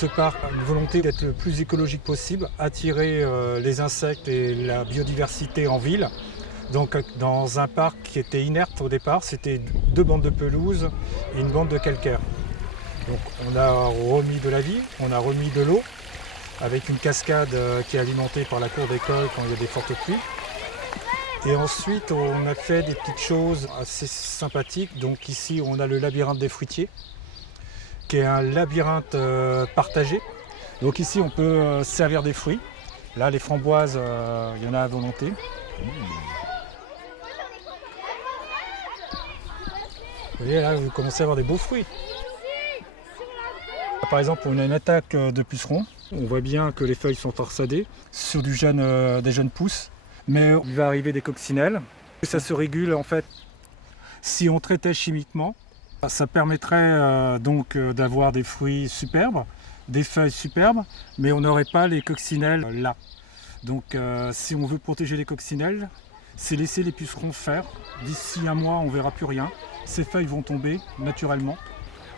Ce parc a une volonté d'être le plus écologique possible, attirer les insectes et la biodiversité en ville. Donc dans un parc qui était inerte au départ, c'était 2 bandes de pelouse et une bande de calcaire. Donc on a remis de la vie, on a remis de l'eau avec une cascade qui est alimentée par la cour d'école quand il y a des fortes pluies. Et ensuite on a fait des petites choses assez sympathiques. Donc ici on a le labyrinthe des fruitiers, qui est un labyrinthe partagé. Donc ici on peut servir des fruits. Là les framboises, il y en a à volonté. Vous voyez là, vous commencez à avoir des beaux fruits. Par exemple, on a une attaque de pucerons. On voit bien que les feuilles sont torsadées sur des jeunes pousses. Mais il va arriver des coccinelles. Ça se régule en fait. Si on traitait chimiquement, ça permettrait donc d'avoir des fruits superbes, des feuilles superbes, mais on n'aurait pas les coccinelles là. Donc si on veut protéger les coccinelles, c'est laisser les pucerons faire. D'ici un mois, on ne verra plus rien. Ces feuilles vont tomber naturellement.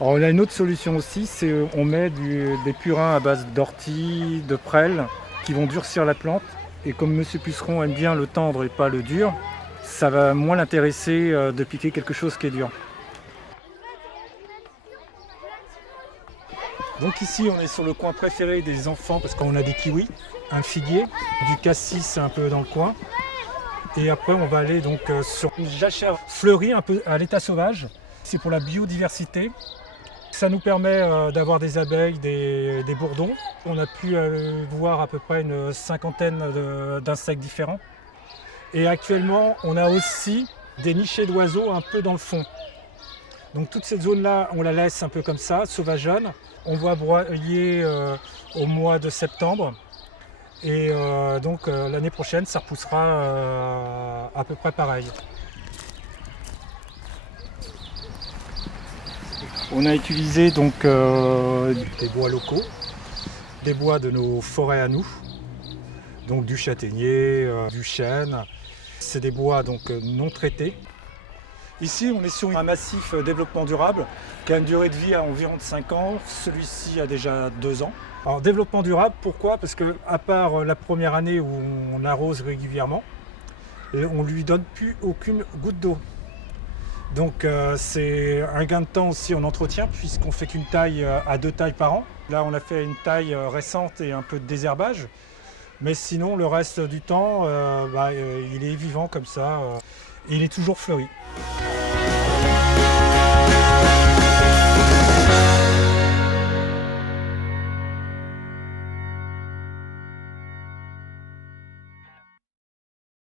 Alors, on a une autre solution aussi, c'est on met des purins à base d'ortie, de prêle, qui vont durcir la plante. Et comme Monsieur Puceron aime bien le tendre et pas le dur, ça va moins l'intéresser de piquer quelque chose qui est dur. Donc ici, on est sur le coin préféré des enfants parce qu'on a des kiwis, un figuier, du cassis un peu dans le coin. Et après, on va aller donc sur une jachère fleurie un peu à l'état sauvage. C'est pour la biodiversité. Ça nous permet d'avoir des abeilles, des bourdons. On a pu voir à peu près une cinquantaine d'insectes différents. Et actuellement, on a aussi des nichées d'oiseaux un peu dans le fond. Donc toute cette zone-là, on la laisse un peu comme ça, sauvageonne. On va broyer au mois de septembre. Et donc l'année prochaine, ça repoussera à peu près pareil. On a utilisé donc des bois locaux, des bois de nos forêts à nous, donc du châtaignier, du chêne. C'est des bois donc non traités. Ici, on est sur un massif développement durable qui a une durée de vie à environ de 5 ans. Celui-ci a déjà 2 ans. Alors développement durable, pourquoi? Parce que à part la première année où on arrose régulièrement, on ne lui donne plus aucune goutte d'eau. Donc c'est un gain de temps aussi en entretien puisqu'on fait qu'une taille à 2 tailles par an. Là on a fait une taille récente et un peu de désherbage. Mais sinon le reste du temps il est vivant comme ça et il est toujours fleuri.